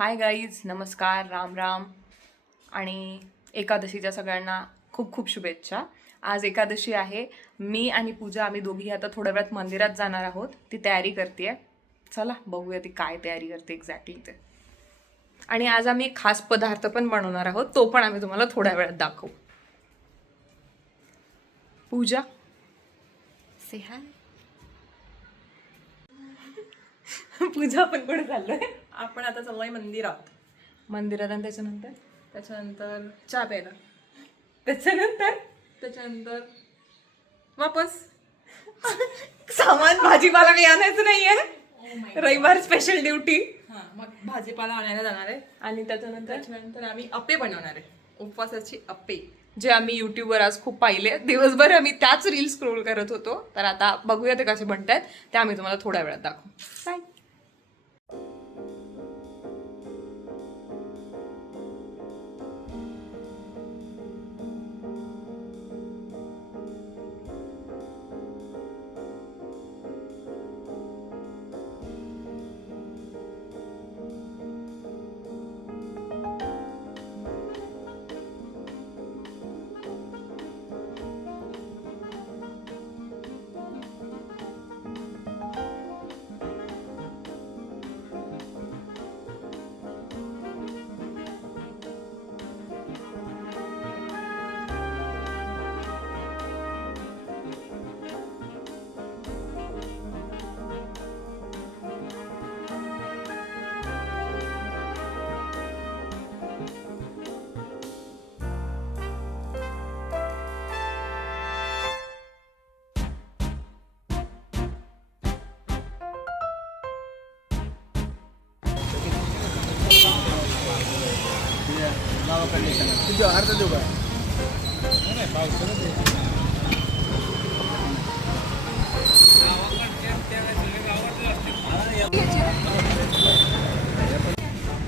Hi guys, नमस्कार, राम राम आणि एकादशीच्या सगळ्यांना खूप खूप शुभेच्छा. आज एकादशी आहे. मी आणि पूजा आम्ही दोघी आता थोड्या वेळात मंदिरात जाणार आहोत. ती तयारी करते. चला बघूया ती काय तयारी करते एक्झॅक्टली ते. आणि आज आम्ही एक खास पदार्थ पण बनवणार आहोत, तो पण आम्ही तुम्हाला थोड्या वेळात दाखवू. पूजा से हाय. पूजा आपण कुठे चाललोय? आपण आता चाललोय मंदिरात. मंदिरात. आणि त्याच्यानंतर त्याच्यानंतर चहा प्यायला. त्याच्यानंतर त्याच्यानंतर वापस सामान भाजीपाला काही आणायचं नाहीये. रविवार स्पेशल ड्युटी. हा, मग भाजीपाला आणायला जाणार आहे. आणि त्याच्यानंतर त्याच्यानंतर आम्ही अप्पे बनवणार आहे, उपवासाची अप्पे. जे आम्ही युट्यूबवर आज खूप पाहिले, दिवसभर आम्ही त्याच रील स्क्रोल करत होतो. तर आता बघूया ते कसे बनतायत, ते आम्ही तुम्हाला थोड्या वेळात दाखवू. बाय. अर्धा देऊ का?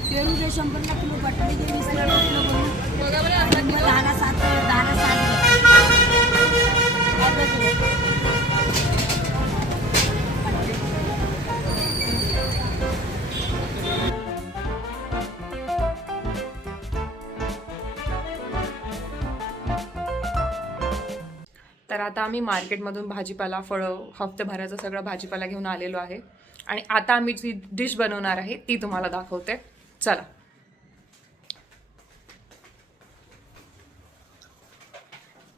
पेरू 100 किलो बटाटे 20 किलो बनवून 10 अर्धा किलो. तर आता आम्ही मार्केटमधून भाजीपाला, फळं, हफ्तेभराचा सगळा भाजीपाला घेऊन आलेलो आहे. आणि आता आम्ही जी डिश बनवणार आहे ती तुम्हाला दाखवते. चला.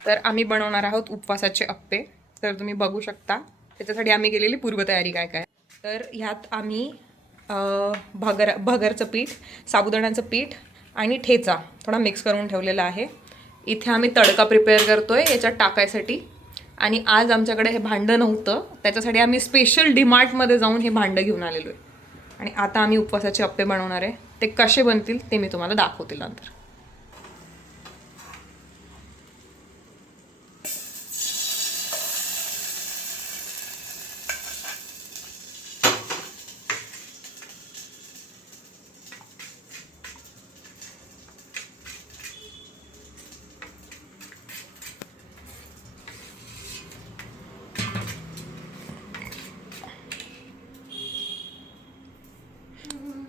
तर आम्ही बनवणार आहोत उपवासाचे अप्पे. तर तुम्ही बघू शकता त्याच्यासाठी आम्ही केलेली पूर्वतयारी काय काय. तर ह्यात आम्ही भगरचं पीठ, साबुदाण्याचं पीठ आणि ठेचा थोडा मिक्स करून ठेवलेला आहे. इथे आम्ही तडका प्रिपेअर करतोय याच्यात टाकायसाठी. आणि आज आमच्याकडे हे भांडं नव्हतं, त्याच्यासाठी आम्ही स्पेशल डीमार्टमध्ये जाऊन हे भांडं घेऊन आलेलो आहे. आणि आता आम्ही उपवासाचे अप्पे बनवणार आहे. ते कसे बनतील ते मी तुम्हाला दाखवतील नंतर.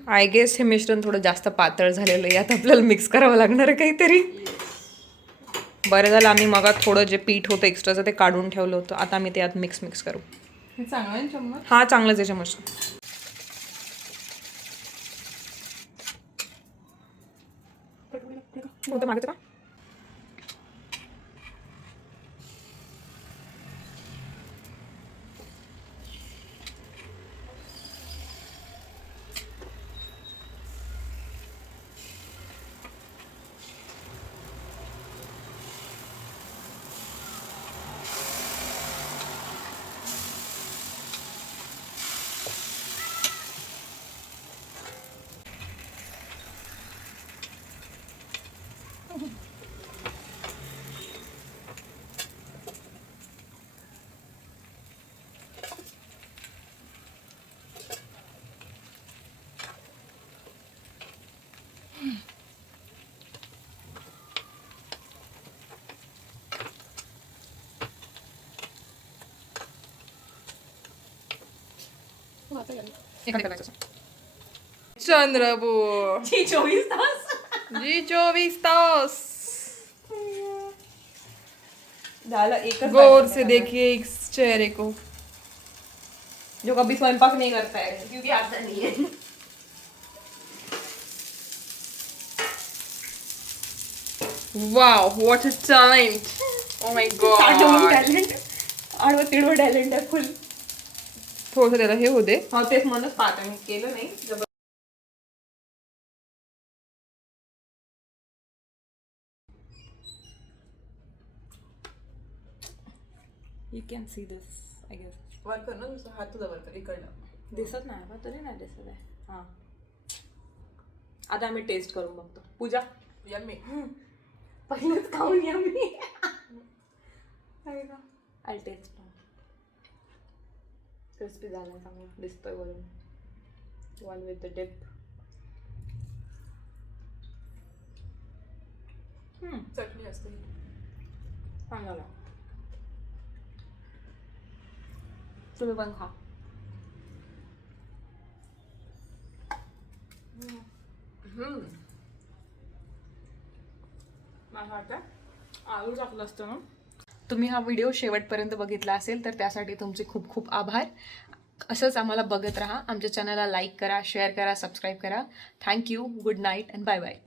आय गेस हे मिश्रण थोडं जास्त पातळ झालेलं आहे. यात आपल्याला मिक्स करावं लागणार आहे काहीतरी. बरं झालं आम्ही मग थोडं जे पीठ होतं एक्स्ट्राचं ते काढून ठेवलं होतं. आता आम्ही ते यात मिक्स करू. हे चांगलं आहे चम्मच. हा, चांगलंच आहे चम्मच. होतं मागचं का? एखादी करायचं. चंद्रपूर जी 24 तास. जी 24 तास. झालं एकच गौर बाकी से आहे. देखिए इस चेहरे को. जो कभी स्वयंपाक नहीं करता है क्योंकि आता नहीं है. Wow, what a talent. Oh my आडवं god. टॅलेंट, आडवं तिडवं टॅलेंट आहे फुल. थोडंसं त्याला हे होते. हा तेच म्हणूनच पाहते मी, केलं नाही. You can see this I guess. वर कर ना तुझा हात, तुझा वर कर इकडनं. दिसत नाही बा, तरी नाही दिसत आहे. हां आता आम्ही टेस्ट करून बघतो. पूजा यम्मी. पहिलेच खाऊन या मी. I taste. क्रिस्पी झाला चांगला दिसतोय वरून. One with the dip. चटणी असते. चांगला. तुम्ही पण खा. मला वाटतं आलू टाकलं असतं ना. तुम्ही हा व्हिडिओ शेवटपर्यंत बघितला असेल तर त्यासाठी तुमचे खूप खूप आभार. असंच आम्हाला बघत राहा. आमच्या चॅनलला लाईक करा, शेअर करा, सबस्क्राईब करा. Thank you. Good night and bye bye.